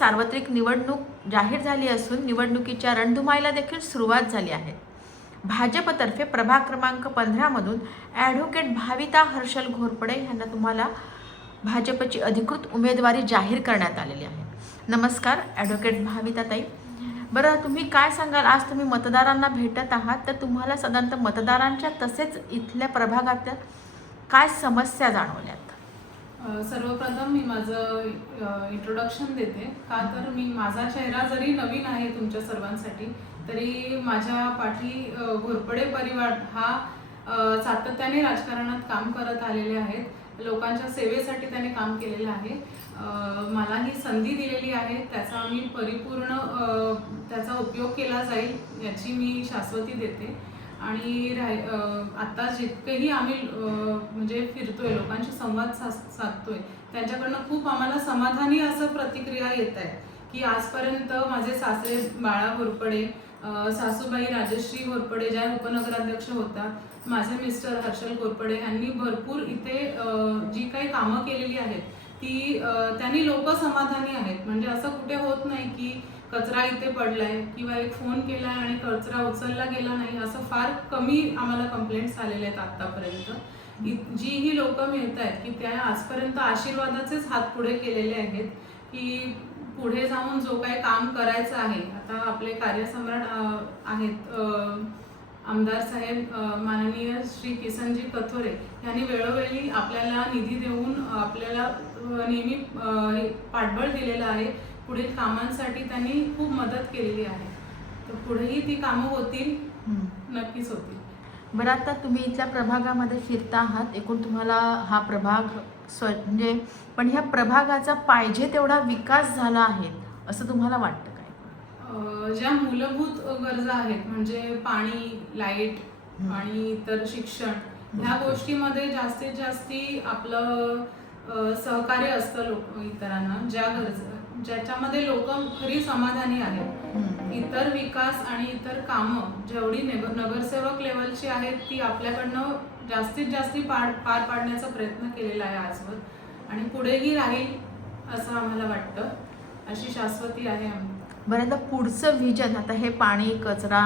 सार्वत्रिक निवडणूक जाहीर झाली असून निवडणुकीच्या रणधुमाईला देखील सुरुवात झाली आहे. भाजपतर्फे प्रभाग क्रमांक पंधरामधून ॲडव्होकेट भाविता हर्षल घोरपडे यांना तुम्हाला भाजपची अधिकृत उमेदवारी जाहीर करण्यात आलेली आहे. नमस्कार ॲडव्होकेट भाविता ताई बरं तुम्ही काय सांगाल? आज तुम्ही मतदारांना भेटत आहात तर तुम्हाला साधारणतः मतदारांच्या तसेच इथल्या प्रभागातल्या काय समस्या जाणवल्यात? सर्वप्रथम मी माझं इंट्रोडक्शन देते. का तर मी माझा चेहरा जरी नवीन आहे तुमच्या सर्वांसाठी तरी माझ्या पाठी घोरपडे परिवार हा सातत्याने राजकारणात काम करत आलेले आहेत. लोकांच्या सेवेसाठी त्याने काम केलेलं आहे. मला ही संधी दिलेली आहे. त्याचा मी परिपूर्ण त्याचा उपयोग केला जाईल याची मी शाश्वती देते. आणि राह आत्ता आता जितकेही आम्ही म्हणजे फिरतोय लोकांशी संवाद सा- साधतोय त्यांच्याकडनं खूप आम्हाला समाधानी असं प्रतिक्रिया येत आहे की आजपर्यंत माझे सासरे बाळा घोरपडे सासूबाई राजश्री घोरपडे ज्या उपनगराध्यक्ष होता माझे मिस्टर हर्षल घोरपडे यांनी भरपूर इथे जी काही कामं केलेली आहेत ती त्यांनी लोक समाधानी आहेत. म्हणजे असं कुठे होत नाही की कचरा इथे पडलाय किंवा एक फोन केला आणि कचरा उचलला गेला नाही असं फार कमी आम्हाला कंप्लेंट्स आलेले आहेत आतापर्यंत जी ही लोक मिळत आहेत की त्या आजपर्यंत आशीर्वादाचेच हात पुढे केलेले आहेत की पुढे जाऊन जो काही काम करायचं आहे आता आपले कार्यसम्राट आहेत आमदार साहेब माननीय श्री किसनजी कथोरे यांनी वेळोवेळी आपल्याला निधी देऊन आपल्याला नेहमी पाठबळ दिलेलं आहे. पुढील कामांसाठी त्यांनी खूप मदत केलेली आहे. तर पुढेही ती कामं होतील नक्कीच होतील. बरं आता तुम्ही इथल्या प्रभागामध्ये फिरता आहात. एकूण तुम्हाला हा प्रभाग स्व म्हणजे पण ह्या प्रभागाचा पाहिजे तेवढा विकास झाला आहे असं तुम्हाला वाटतं काय? ज्या मूलभूत गरजा आहेत म्हणजे पाणी लाइट. आणि इतर शिक्षण ह्या गोष्टीमध्ये जास्तीत जास्ती आपलं सहकार्य असतं लोक इतरांना ज्या गरजा ज्याच्यामध्ये लोक खरी समाधानी आहेत. इतर विकास आणि इतर कामं जेवढी नगर नगरसेवक लेवलची आहेत ती आपल्याकडनं जास्तीत जास्ती पार पार पाडण्याचा प्रयत्न केलेला आहे आजवर. आणि पुढेही राहील असं आम्हाला वाटतं. अशी शाश्वती आहे बरं आता पुढचं व्हिजन आता हे पाणी कचरा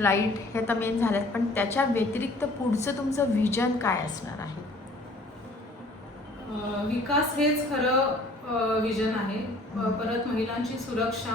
लाइट हे आता मेन झाल्यात पण त्याच्या व्यतिरिक्त पुढचं तुमचं व्हिजन काय असणार आहे? विकास हेच खरं विजन आहे. परत महिलांची सुरक्षा.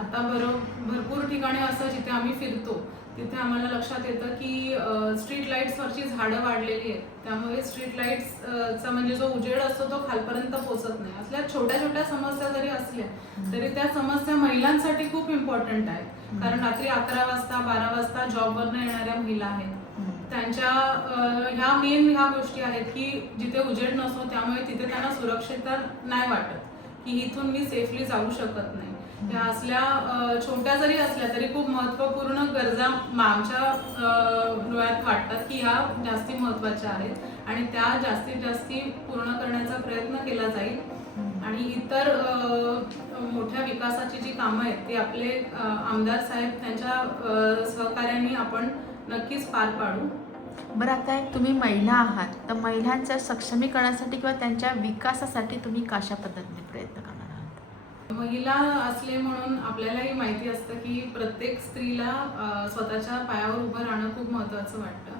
आता बरो भरपूर ठिकाणी असं जिथे आम्ही फिरतो तिथे आम्हाला लक्षात येतं की स्ट्रीट लाईट्सवरची झाडं वाढलेली आहेत. त्यामुळे स्ट्रीट लाईट्सचा म्हणजे जो उजेड असतो तो खालपर्यंत पोहोचत नाही. असल्या छोट्या छोट्या समस्या जरी असल्या तरी त्या समस्या महिलांसाठी खूप इम्पॉर्टंट आहेत. कारण रात्री अकरा वाजता बारा वाजता जॉबवरनं येणाऱ्या महिला आहेत. त्यांच्या ह्या मेन ह्या गोष्टी आहेत की जिथे उजेड नसतो त्यामुळे तिथे त्यांना सुरक्षितता नाही वाटत. की इथून मी सेफली जाऊ शकत नाही. ह्या असल्या छोट्या जरी असल्या तरी खूप महत्त्वपूर्ण गरजा मागच्या आमच्या डोळ्यात वाटतात की ह्या जास्ती महत्त्वाच्या आहेत आणि त्या जास्तीत जास्ती पूर्ण करण्याचा प्रयत्न केला जाईल. आणि इतर मोठ्या विकासाची जी कामं आहेत ती आपले आमदार साहेब त्यांच्या सहकार्याने आपण नक्कीच पार पाडू. बरं आता तुम्ही महिला आहात. तर महिलांच्या सक्षमीकरणासाठी किंवा त्यांच्या विकासासाठी तुम्ही कशा पद्धतीने प्रयत्न करणार आहात? महिला असले म्हणून आपल्यालाही माहिती असतं की प्रत्येक स्त्रीला स्वतःच्या पायावर उभं राहणं खूप महत्त्वाचं वाटतं.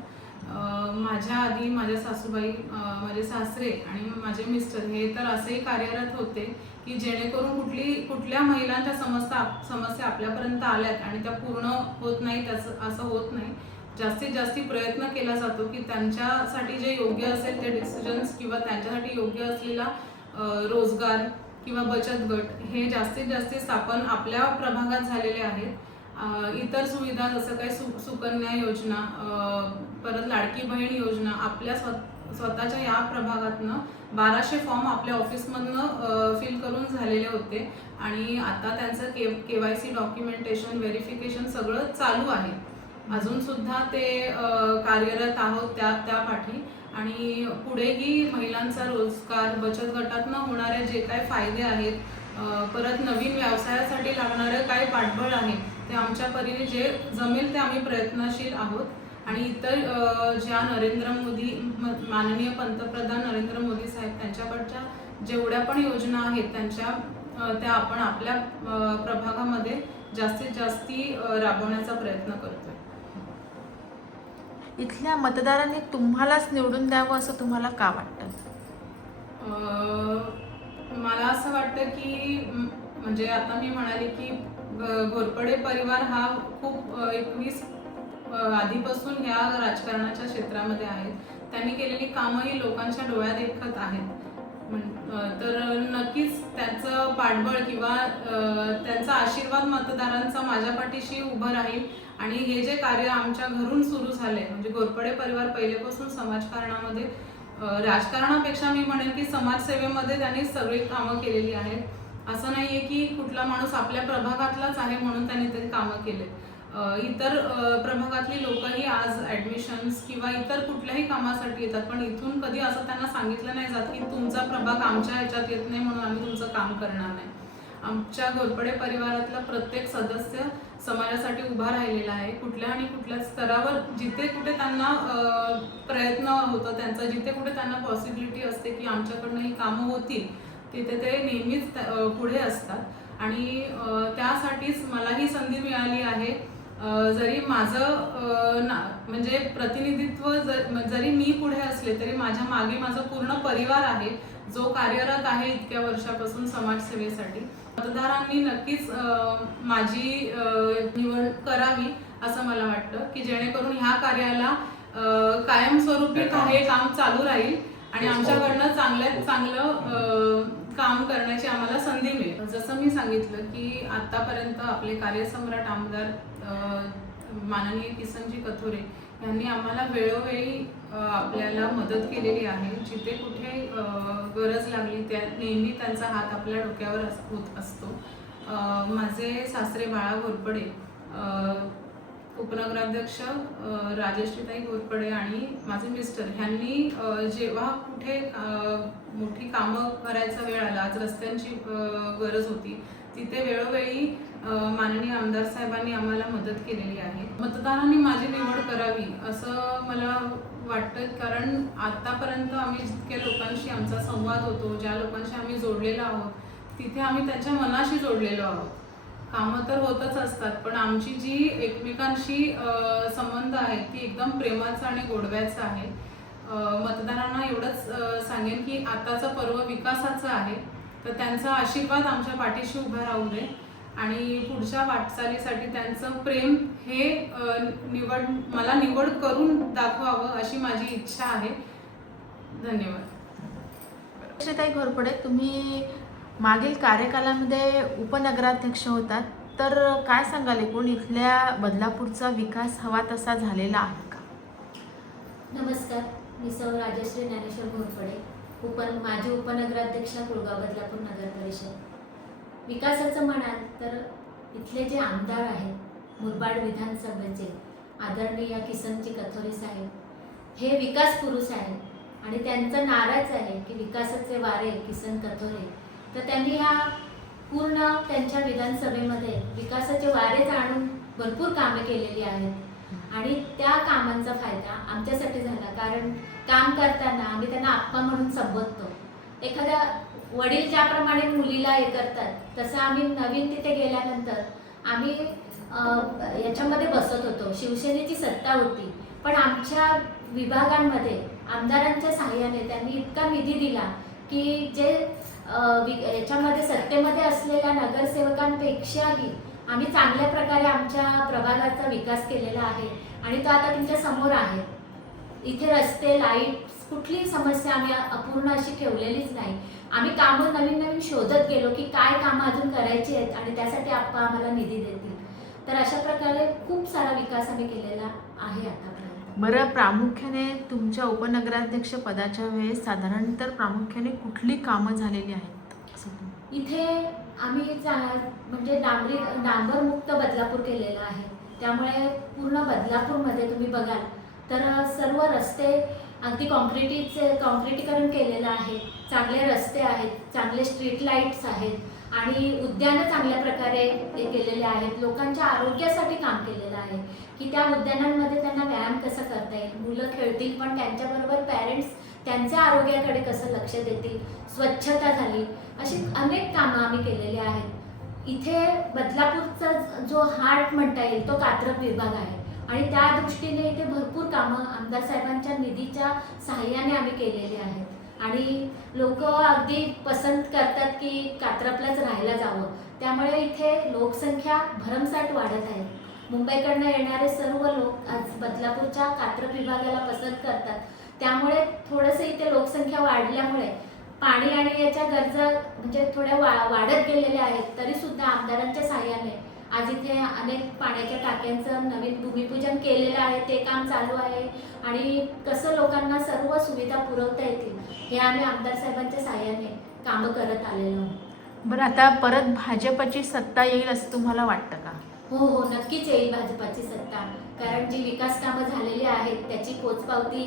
माझ्या आधी माझ्या सासूबाई माझे सासरे आणि माझे मिस्टर हे तर असेही कार्यरत होते की जेणेकरून कुठली कुठल्या महिलांच्या समस्या समस्या आपल्यापर्यंत आल्यात आणि त्या पूर्ण होत नाहीत असं असं होत नाही. जास्तीत जास्त प्रयत्न केला जातो की त्यांच्यासाठी जे योग्य असेल ते डिसिजन्स किंवा त्यांच्यासाठी योग्य असलेला रोजगार किंवा बचत गट हे जास्तीत जास्त स्थापन आपल्या प्रभागात झालेले आहेत. इतर सुविधा जसं काही सु सुकन्या योजना परत लाडकी बहीण योजना आपल्या स्व स्वतःच्या या प्रभागातनं बाराशे फॉर्म आपल्या ऑफिसमधनं फिल करून झालेले होते. आणि आता त्यांचं K K Y C documentation verification सगळं चालू आहे. अजून सुद्धा ते कार्यरत आहोत त्या त्या पाठी. आणि पुढेही महिलांचा रोजगार बचत गटातनं होणारे जे काही फायदे आहेत परत नवीन व्यवसायासाठी लागणारं काय पाठबळ आहे ते आमच्या परीने जे जमेल ते आम्ही प्रयत्नशील आहोत. आणि इतर ज्या नरेंद्र मोदी माननीय पंतप्रधान नरेंद्र मोदी साहेब त्यांच्याकडच्या जेवढ्या पण योजना आहेत त्यांच्या त्या आपण आपल्या प्रभागामध्ये जास्तीत जास्ती राबवण्याचा प्रयत्न करतोय. इथल्या मतदारांनी तुम्हालाच निवडून द्यावं असं तुम्हाला का वाटतं? मला असं वाटतं की म्हणजे आता मी म्हणाले की घोरपडे परिवार हा खूप एकवीस आधीपासून ह्या राजकारणाच्या क्षेत्रामध्ये आहेत. त्यांनी केलेली कामंही लोकांच्या डोळ्यात देखत आहेत. तर नक्कीच त्याचं पाठबळ किंवा त्यांचा आशीर्वाद मतदारांचा माझ्या पाठीशी उभं राहील. आणि हे जे कार्य आमच्या घरून सुरू झाले म्हणजे घोरपडे परिवार पहिलेपासून समाजकारणामध्ये राजकारणापेक्षा मी म्हणेन की समाजसेवेमध्ये त्यांनी सगळी कामं केलेली आहेत. असं नाही आहे की कुठला माणूस आपल्या प्रभागातलाच आहे म्हणून त्यांनी ते कामं केले इतर प्रभागातली लोकही आज ॲडमिशन्स किंवा इतर कुठल्याही कामासाठी येतात पण इथून कधी असं त्यांना सांगितलं नाही जात की तुमचा प्रभाग आमच्या ह्याच्यात येत नाही म्हणून आम्ही तुमचं काम करणार नाही. आमच्या घोरपडे परिवारातला प्रत्येक सदस्य समाजासाठी उभा राहिलेला आहे. कुठल्या आणि कुठल्या स्तरावर जिथे कुठे त्यांना प्रयत्न होतो त्यांचा जिथे कुठे त्यांना पॉसिबिलिटी असते की आमच्याकडनं ही कामं होतील तिथे ते नेहमीच पुढे असतात. आणि त्यासाठीच मला ही संधी मिळाली आहे. जरी माझं ना- म्हणजे प्रतिनिधित्व जर जरी मी पुढे असले तरी माझ्या मागे माझा पूर्ण परिवार आहे जो कार्यरत आहे इतक्या वर्षापासून समाजसेवेसाठी. मतदारांनी नक्कीच माझी निवड करावी असं मला वाटतं की जेणेकरून ह्या कार्याला कायमस्वरूपी हे काम चालू राहील आणि आमच्याकडनं चांगल्यात चांगलं अ, काम करण्याची आम्हाला संधी मिळेल. जसं मी सांगितलं की आतापर्यंत आपले कार्यसम्राट आमदार माननीय किसनजी कथोरे यांनी आम्हाला वेळोवेळी आपल्याला मदत केलेली आहे. जिथे कुठे गरज लागली त्या नेहमी त्यांचा हात आपल्या डोक्यावर अस- होत असतो. माझे सासरे बाळा घोरपडे उपनगराध्यक्ष राजेश्रीताई घोरपडे आणि माझे मिस्टर ह्यांनी जेव्हा कुठे मोठी कामं करायचा वेळ आला आज रस्त्यांची गरज होती तिथे वेळोवेळी माननीय आमदार साहेबांनी आम्हाला मदत केलेली आहे. मतदारांनी माझी निवड करावी असं मला वाटतं कारण आतापर्यंत आम्ही जितक्या लोकांशी आमचा संवाद होतो ज्या लोकांशी आम्ही जोडलेलो आहोत तिथे आम्ही त्यांच्या मनाशी जोडलेलो आहोत. कामं तर होतच असतात पण आमची जी एकमेकांशी संबंध आहे ती एकदम प्रेमाचा आणि गोडव्याचा आहे. मतदारांना एवढंच सांगेन की आताचं पर्व विकासाचं आहे. तर त्यांचा आशीर्वाद आमच्या पाठीशी उभा राहू दे. आणि पुढच्या वाटचालीसाठी त्यांचं प्रेम हे निवड मला निवड करून दाखवावं अशी माझी इच्छा आहे. धन्यवाद. श्रीताई घोरपडे तुम्ही मागील कार्यकालामध्ये उपनगराध्यक्ष होतात. तर काय सांगाल एकूण? इथल्या बदलापूरचा विकास हवा तसा झालेला आहे का? नमस्कार. मी सौ राजश्री ज्ञानेश्वर घोरपडे उपन माजी उपनगराध्यक्षा कुळगाव बदलापूर नगर परिषद. विकासाचं म्हणाल तर इथले जे आमदार आहेत मुरबाड विधानसभेचे आदरणीय किसनजी कथोरे साहेब हे विकास पुरुष आहेत आणि त्यांचं नाराज आहे की विकासाचे वारे किसन कथोरे. तर त्यांनी ह्या पूर्ण त्यांच्या विधानसभेमध्ये विकासाचे वारेच आणून भरपूर कामे केलेली आहेत. आणि त्या कामांचा फायदा आमच्यासाठी झाला. कारण काम करताना आम्ही त्यांना आप्पा म्हणून संबोधतो. एखाद्या वडील ज्याप्रमाणे मुलीला हे करतात तसं आम्ही नवीन तिथे गेल्यानंतर आम्ही याच्यामध्ये बसत होतो. शिवसेनेची सत्ता होती. पण आमच्या विभागांमध्ये आमदारांच्या सहाय्याने त्यांनी इतका निधी दिला की जे वि- याच्यामध्ये सत्तेमध्ये असलेल्या नगरसेवकांपेक्षाही आम्ही चांगल्या प्रकारे आमच्या प्रभागाचा विकास केलेला आहे आणि तो आता तुमच्यासमोर आहे. इथे रस्ते लाइट कुठलीही समस्या आम्ही अपूर्ण अशी ठेवलेलीच नाही. आम्ही कामं नवीन नवीन शोधत गेलो की काय कामं अजून करायची आहेत आणि त्यासाठी आप्पा आम्हाला निधी देतील. तर अशा प्रकारे खूप सारा विकास आम्ही केलेला आहे आतापर्यंत. बरं प्रामुख्याने तुमच्या उपनगराध्यक्ष पदाच्या वेळेस साधारण तर प्रामुख्याने कुठली कामं झालेली आहेत? इथे आम्ही म्हणजे डांबरी डांबरमुक्त बदलापूर केलेलं आहे. त्यामुळे पूर्ण बदलापूरमध्ये तुम्ही बघाल तर सर्व रस्ते अगदी कॉन्क्रिटीचे कॉन्क्रिटीकरण केलेलं आहे. चांगले रस्ते आहेत चांगले स्ट्रीट लाईट्स आहेत आणि उद्यानं चांगल्या प्रकारे केलेले आहेत. लोकांच्या आरोग्यासाठी काम केलेलं आहे. की त्या उद्यानांमध्ये त्यांना व्यायाम कसा करता येईल? मुलं खेळतील पण त्यांच्याबरोबर पॅरेंट्स त्यांच्या आरोग्याकडे कसं लक्ष देतील? स्वच्छता झाली. अशी अनेक कामं आम्ही केलेली आहेत. इथे बदलापूरचा जो हार्ट म्हणता येईल तो कात्रप विभाग आहे. आणि त्या दृष्टीने इथे भरपूर कामं आमदार साहेबांच्या निधीच्या सहाय्याने आम्ही केलेली आहेत. आणि लोक अगदी पसंत करतात की कात्रपलाच राहायला जावं. त्यामुळे इथे लोकसंख्या भरमसाठ वाढत आहे. मुंबईकडनं येणारे सर्व लोक आज बदलापूरच्या कात्रप विभागाला पसंत करतात. त्यामुळे थोडंसं इथे लोकसंख्या वाढल्यामुळे पाणी आणि याच्या गरजा म्हणजे थोड्या वा वाढत गेलेल्या आहेत. तरी सुद्धा आमदारांच्या सहाय्याने आज इथे अनेक पाण्याच्या टाक्यांचं नवीन भूमिपूजन केलेलं आहे ते काम चालू आहे. आणि कसं लोकांना सर्व सुविधा पुरवता येतील हे आम्ही आमदार साहेबांच्या सहाय्याने कामं करत आलेलो आहोत. बरं आता परत भाजपची सत्ता येईल असं तुम्हाला वाटतं का? हो हो नक्कीच येईल भाजपाची सत्ता. कारण जी विकास कामं झालेली आहेत त्याची पोचपावती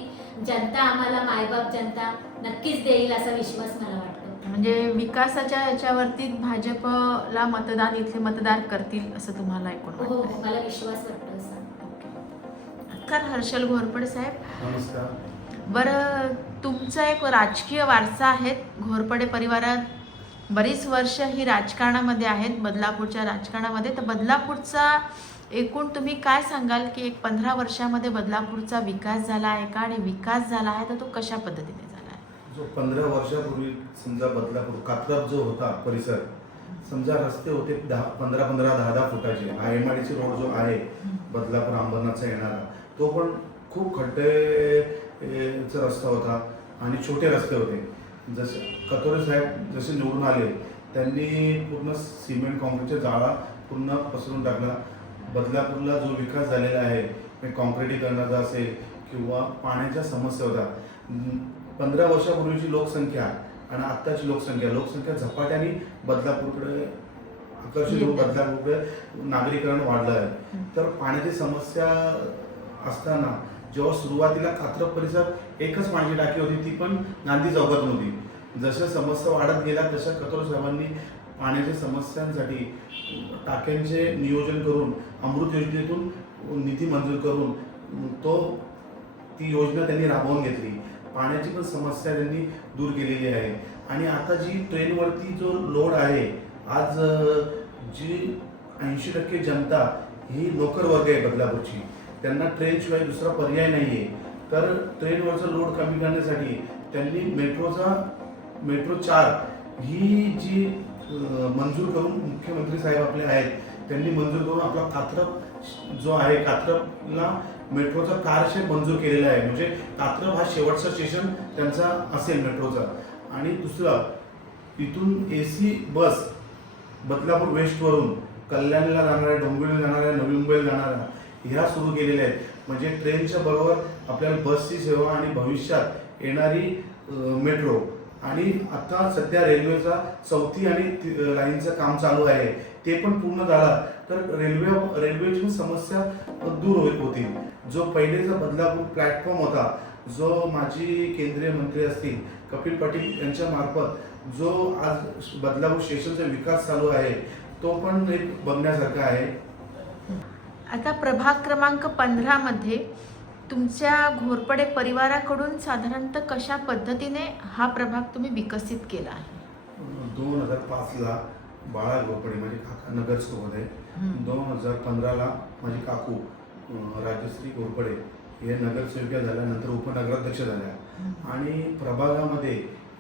जनता आम्हाला मायबाप जनता नक्कीच देईल असा विश्वास मला वाटतो. म्हणजे विकासाच्या याच्यावरती भाजपला मतदान इथले मतदार करतील असं तुम्हाला ऐकून हो हो वाटतंय? मला विश्वास वाटतो असा. नमस्कार हर्षल घोरपडे साहेब. नमस्कार. बरं तुमचा एक राजकीय वारसा आहे. घोरपडे परिवारात बरीच वर्ष ही राजकारणामध्ये आहेत बदलापूरच्या राजकारणामध्ये. तर बदलापूरचा एकूण तुम्ही काय सांगाल की एक पंधरा वर्षामध्ये बदलापूरचा विकास झाला आहे का? आणि विकास झाला आहे तर तो कशा पद्धतीने? जो पंधरा वर्षापूर्वी समजा बदलापूर कात्रप जो होता परिसर समजा रस्ते होते दहा पंधरा पंधरा दहा दहा फुटाचे. हा एम आय डी रोड जो आहे बदलापूर अंबरनाथचा येणारा तो पण खूप खड्डे चा रस्ता होता आणि छोटे रस्ते होते. जसे कतोरे साहेब जसे निवडून आले त्यांनी पूर्ण सिमेंट कॉन्क्रीटचा जाळा पूर्ण पसरून टाकला. बदलापूरला जो विकास झालेला आहे म्हणजे कॉन्क्रिटीकरणाचा असेल किंवा पाण्याच्या समस्या होता पंधरा वर्षापूर्वीची लोकसंख्या आणि आत्ताची लोकसंख्या लोकसंख्या झपाट्याने बदलापूरकडे आकर्षित होऊन. बदलापूरकडे नागरीकरण वाढलं आहे. तर पाण्याची समस्या असताना जेव्हा सुरुवातीला कात्रप परिसर एकच पाण्याची टाकी होती ती पण गांधी चौकात नव्हती जशा समस्या वाढत गेल्या तशा कतोर साहेबांनी पाण्याच्या समस्यांसाठी टाक्यांचे नियोजन करून अमृत योजनेतून निधी मंजूर करून तो ती योजना त्यांनी राबवून घेतली पाण्याची पण समस्या त्यांनी दूर केलेली आहे. आणि आता जी ट्रेनवरती जो लोड आहे आज जी ऐंशी टक्के जनता ही नोकर वर्ग आहे बदलापूरची. त्यांना ट्रेनशिवाय दुसरा पर्याय नाही आहे तर ट्रेनवरचा लोड कमी करण्यासाठी त्यांनी मेट्रोचा मेट्रो चार ही जी मंजूर करून मुख्यमंत्री साहेब आपले आहेत त्यांनी मंजूर करून आपला कात्रप जो आहे कात्रपला मेट्रोचा कारशेड मंजूर केलेला आहे. म्हणजे कात्रप हा शेवटचा स्टेशन त्यांचा असेल मेट्रोचा. आणि दुसरं इथून ए सी बस बदलापूर वेस्टवरून कल्याणला जाणाऱ्या डोंबिवलीला जाणाऱ्या नवी मुंबईला जाणाऱ्या ह्या सुरू केलेल्या आहेत. म्हणजे ट्रेनच्या बरोबर आपल्याला बसची सेवा आणि भविष्यात येणारी मेट्रो. आणि आता सध्या रेल्वेचा चौथी आणि लाईनचं काम चालू आहे. ते पण पूर्ण झाला. तर रेल्वे रेल्वेची समस्या दूर होत होतील जो पहिलेचा बदलापूर प्लॅटफॉर्म होता जो माजी केंद्रीय मंत्री असतील कपिल पाटील यांच्या मार्फत जो आज बदलापूर स्टेशनचा विकास चालू आहे तो पण एक बघण्यासारखा आहे. आता प्रभाग क्रमांक पंधरामध्ये तुमच्या घोरपडे परिवाराकडून साधारणतः कशा पद्धतीने हा प्रभाग तुम्ही विकसित केला आहे? दोन हजार पाचला बाळा घोरपडे माझे काका नगरसेवक होते. दोन हजार पंधराला माझी काकू राजश्री घोरपडे हे नगरसेविका झाल्यानंतर उपनगराध्यक्ष झाल्या. आणि प्रभागामध्ये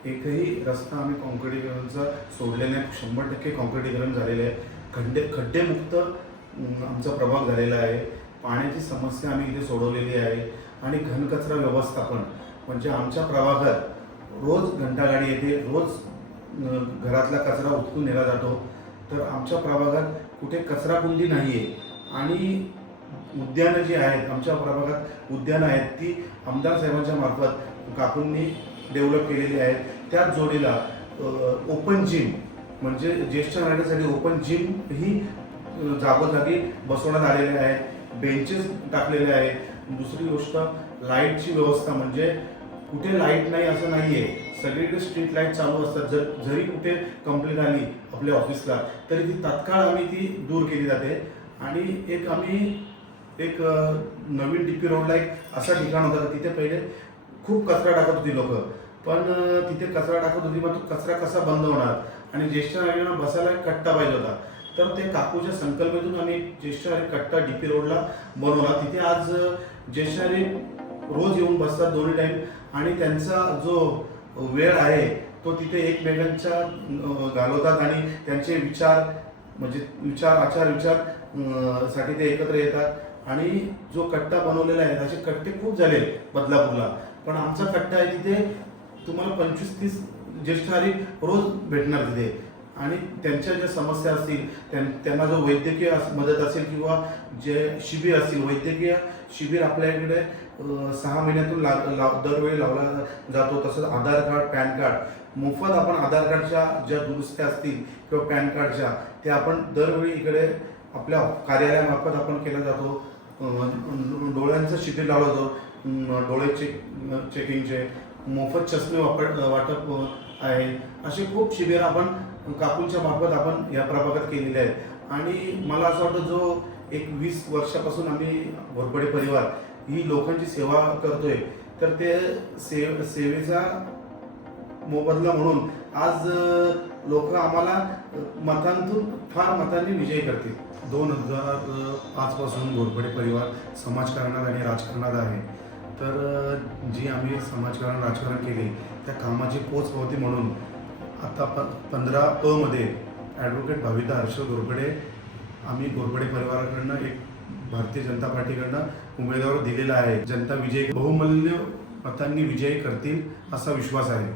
एकही रस्ता आम्ही कॉन्क्रिटीकरणचा सोडलेला नाही. शंभर टक्के कॉन्क्रिटीकरण झालेले आहे. खड्डे खड्डेमुक्त आमचा प्रभाग झालेला आहे. पाण्याची समस्या आम्ही इथे सोडवलेली आहे. आणि घनकचरा व्यवस्थापन म्हणजे आमच्या प्रभागात रोज घंटागाडी येते रोज घरातला कचरा उचलून नेला जातो. तर आमच्या प्रभागात कुठे कचरा कुंडी नाही आहे आणि उद्यानं जी आहेत आमच्या प्रभागात उद्यानं आहेत ती आमदार साहेबांच्या मार्फत काकूंनी डेव्हलप केलेली आहेत. त्याच जोडीला ओपन जिम म्हणजे ज्येष्ठ नागरिकांसाठी ओपन जिम ही जागोजागी बसवण्यात आलेले आहेत बेंचेस टाकलेले आहेत. दुसरी गोष्ट लाईटची व्यवस्था म्हणजे कुठे लाइट नाही असं नाही आहे सगळीकडे स्ट्रीट लाइट चालू असतात. जर जरी कुठे कंप्लेंट आली आपल्या ऑफिसला तरी ती तात्काळ आम्ही ती दूर केली जाते. आणि एक आम्ही एक नवीन डी पी रोडला एक असा ठिकाण होता का तिथे पहिले खूप कचरा टाकत होती लोक. पण तिथे कचरा टाकत होती मग तो कचरा कसा बंद होणार? आणि ज्येष्ठ नागरिकांना बसायला एक कट्टा पाहिजे होता. तर ते काकूच्या संकल्पेतून आम्ही ज्येष्ठ नागरिक कट्टा डी पी रोडला बनवला. तिथे आज ज्येष्ठ नागरिक रोज येऊन बसतात दोन्ही टाईम आणि त्यांचा जो वेळ आहे तो तिथे एकमेकांच्या घालवतात. आणि त्यांचे विचार म्हणजे विचार आचार विचारसाठी ते एकत्र येतात. आणि जो कट्टा बनवलेला आहे असे कट्टे खूप झाले बदलापूरला. पण आमचा कट्टा आहे तिथे तुम्हाला पंचवीस तीस ज्येष्ठ नागरिक रोज भेटणार तिथे. आणि त्यांच्या ज्या समस्या असतील त्यां- त्यांना जो वैद्यकीय मदत असेल किंवा जे शिबिर असतील वैद्यकीय शिबिर आपल्याकडे सहा महिन्यातून ला, लाव- दरवेळी लावला जातो तसंच आधार कार्ड पॅन कार्ड. मोफत आपण आधार कार्डच्या ज्या दुरुस्त्या असतील किंवा पॅन कार्डच्या त्या आपण दरवेळी इकडे आपल्या कार्यालयामार्फत आपण केला जातो. डोळ्यांचं शिबिर लावलं जातो. डोळे चेक चेकिंगचे मोफत चष्मे वापर वाटप आहे. असे खूप शिबिर आपण काकूंच्या मार्फत आपण या प्रभागात केलेले आहेत. आणि मला असं वाटतं जो एक वीस वर्षापासून आम्ही घोरपडे परिवार ही लोकांची सेवा करतोय तर ते से सेवेचा मोबदला म्हणून आज लोक आम्हाला मतांतून फार मतांनी विजयी करतील. दोन हजार पाचपासून घोरपडे परिवार समाजकारणात आणि राजकारणात आहे. तर जी आम्ही समाजकारण राजकारण केले त्या कामाची पोचपावती म्हणून आता प पंधरा अमध्ये ॲडव्होकेट भाविता हर्षल घोरपडे आम्ही घोरपडे परिवाराकडनं एक भारतीय जनता पार्टीकडनं उमेदवार दिलेला आहे. जनता विजय बहुमूल्य मतांनी विजयी करतील असा विश्वास आहे.